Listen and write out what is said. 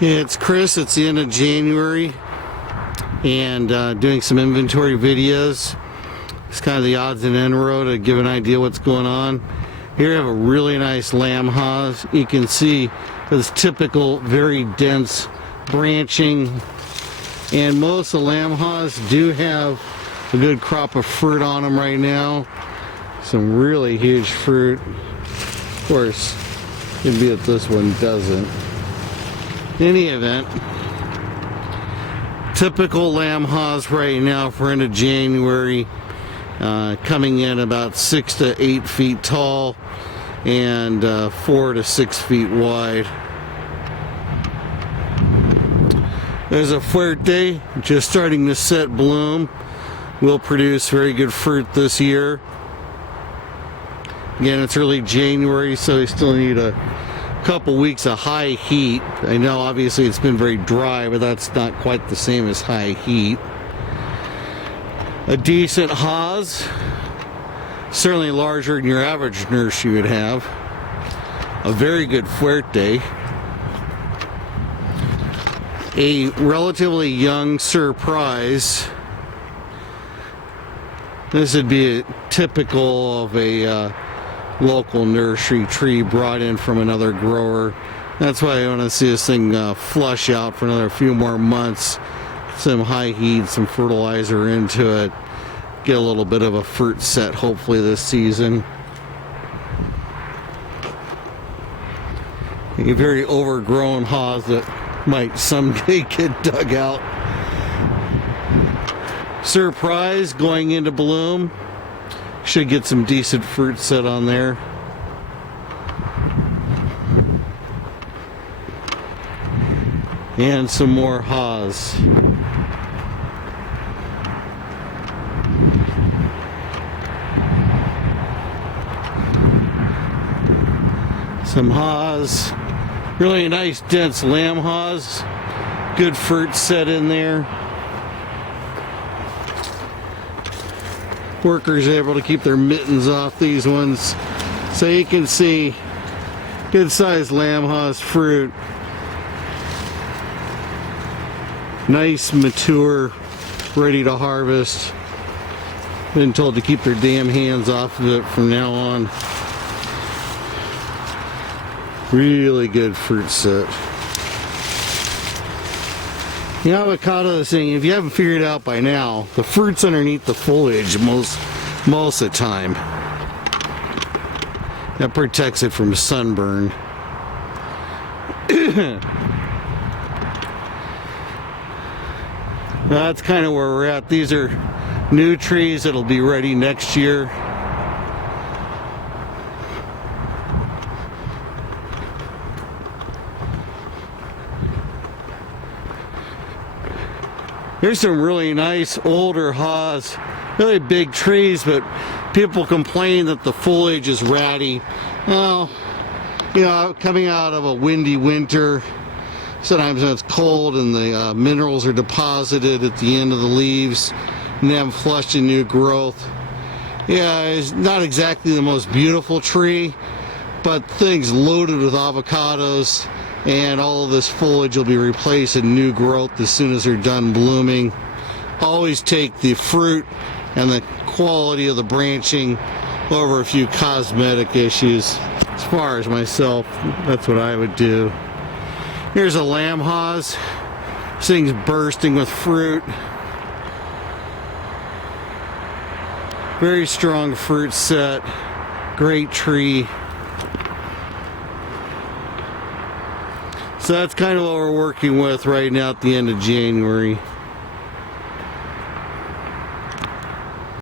Yeah, it's Chris. It's the end of January, and doing some inventory videos. It's kind of the odds and end row to give an idea what's going on. Here I have a really nice lamb haws. You can see this typical, very dense branching, and most of the lamb haws do have a good crop of fruit on them right now. Some really huge fruit. Of course, it could be that this one doesn't. In any event, typical lamb haws right now for end of January, coming in about 6 to 8 feet tall and 4 to 6 feet wide. There's a Feurte just starting to set bloom. Will produce very good fruit this year. Again, it's early January, so we still need a couple weeks of high heat. I know obviously it's been very dry, but that's not quite the same as high heat. A decent haws, certainly larger than your average nursery would have. A very good Feurte. A relatively young surprise. This would be typical of a local nursery tree brought in from another grower. That's why I want to see this thing flush out for another few more months. Some high heat, some fertilizer into it. Get a little bit of a fruit set hopefully this season. A very overgrown haws that might someday get dug out. Surprise going into bloom. Should get some decent fruit set on there. And some more haws. Some haws. Really nice dense lamb haws. Good fruit set in there. Workers are able to keep their mittens off these ones, so you can see good sized lamb haws fruit. Nice, mature, ready to harvest. Been told to keep their damn hands off of it from now on. Really good fruit set. The avocado thing, if you haven't figured it out by now, the fruit's underneath the foliage most of the time. That protects it from sunburn. That's kind of where we're at. These are new trees that'll be ready next year. Here's some really nice older haws, really big trees, but people complain that the foliage is ratty. Well, you know, coming out of a windy winter, sometimes when it's cold and the minerals are deposited at the end of the leaves and they haven't flushed in new growth. Yeah, it's not exactly the most beautiful tree, but things loaded with avocados, and all of this foliage will be replaced in new growth as soon as they're done blooming. Always take the fruit and the quality of the branching over a few cosmetic issues. As far as myself, that's what I would do. Here's a lamb haws. This thing's bursting with fruit. Very strong fruit set. Great tree. So that's kind of what we're working with right now at the end of January.